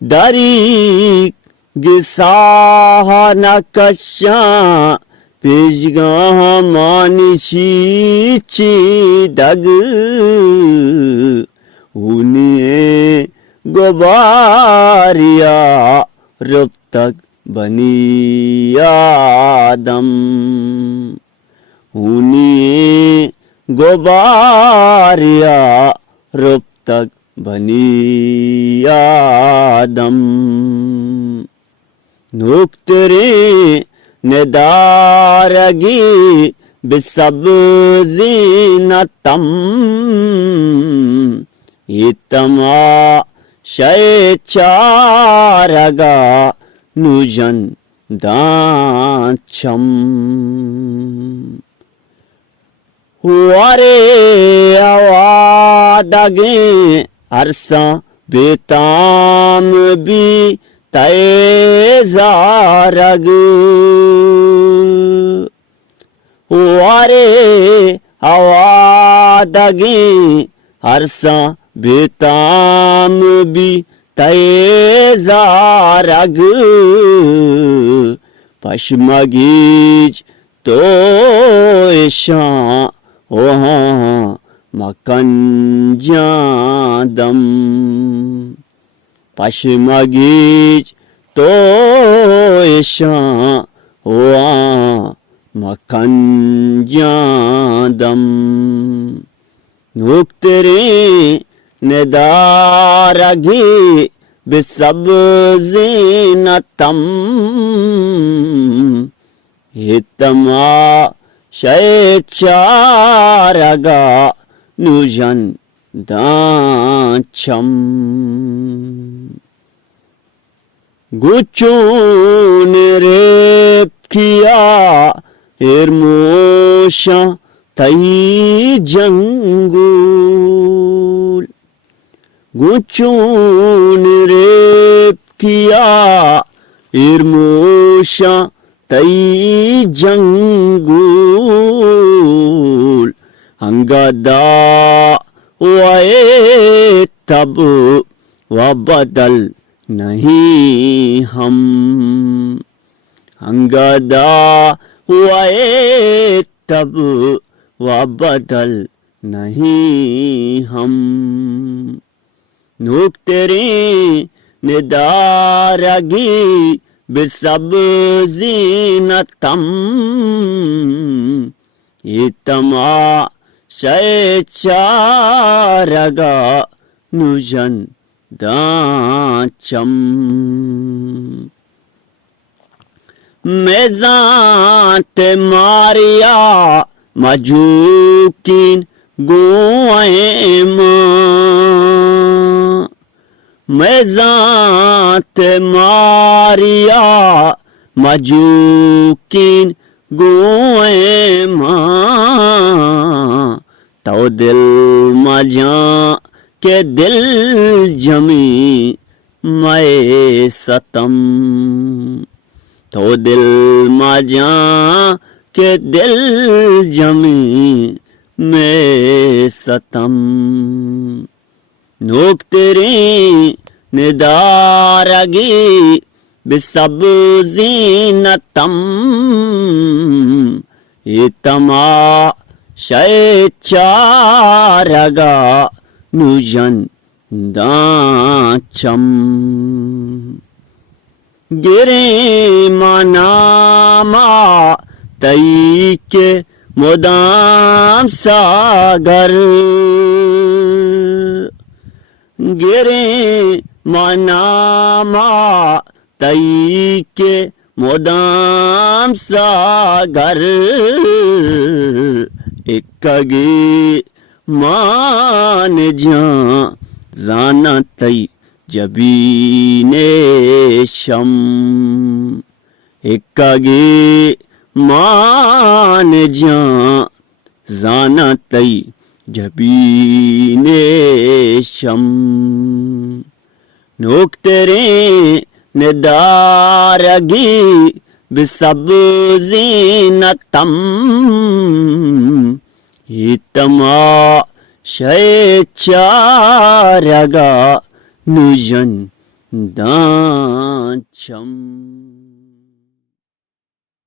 다리 기사하나 까샤 비지가 많이 시치다그 우니에 गोबारिया रब तक बनी आदम उन्हीं गोबारिया रब तक बनी आदम नुक्तरे नेदारगी बिसब्ज़ी नतम इतमा शयचारगा नुजन दाचम वारे आवादगे अरसा बेताम भी तैजारग वारे आवादगे अरसा बेताम भी तैजारग पश्मगीज तो ऐशा वहाँ मकंजादम पश्मगीज तो ऐशा वहाँ मकंजादम नुक्तरे नेदारगी बिसब्ज़ी नतम हितमा शयचारगा नुजन दाचम गुचून रेप किया इरमोशा तई जंगूल गुचून रेप किया इरमोशा तई जंगूल अंगदा वाए तब व बदल नहीं हम अंगदा वाए तब व बदल नहीं हम नुक्तरे निदारगी बिसब्ज़ी नतम इतमा शयचारगा नुजन दाचम मेज़ात मारिया मजूकिन गोएमा मेज़ात मारिया मजूकिन गोएमा तो दिल मजा के दिल जमी मैं सतम तो दिल मजा के दिल जमी में सतम नुक्तरे निदारगी बिसब्ज़ी नतम इतमा शयचारगा नुजन दाचम गिरे मनामा तई के मुदाम सागर गिरे मनामा तई के मुदाम सागर इक्कगे मान जा जाना तई जबीने शम इक्कगे मान जा जाना तई जबीने शम नुक्तरे निदारगी बिसब्ज़ी नतम इतमा शयचारगा नुजन दाच्छम्